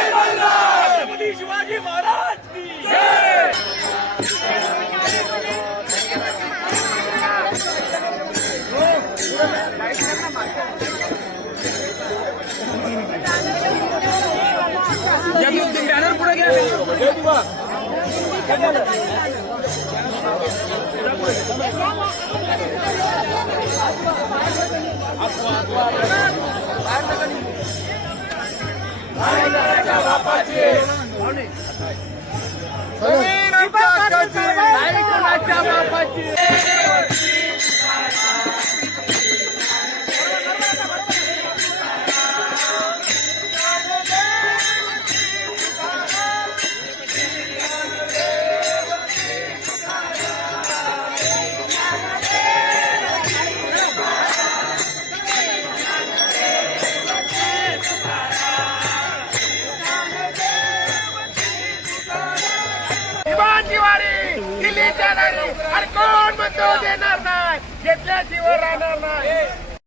छत्रपती शिवाजी महाराज की जय। बॅनर पुढे घ्या। कोण म्हणतो देणार नाही, घेतल्याशिवाय राहणार नाही।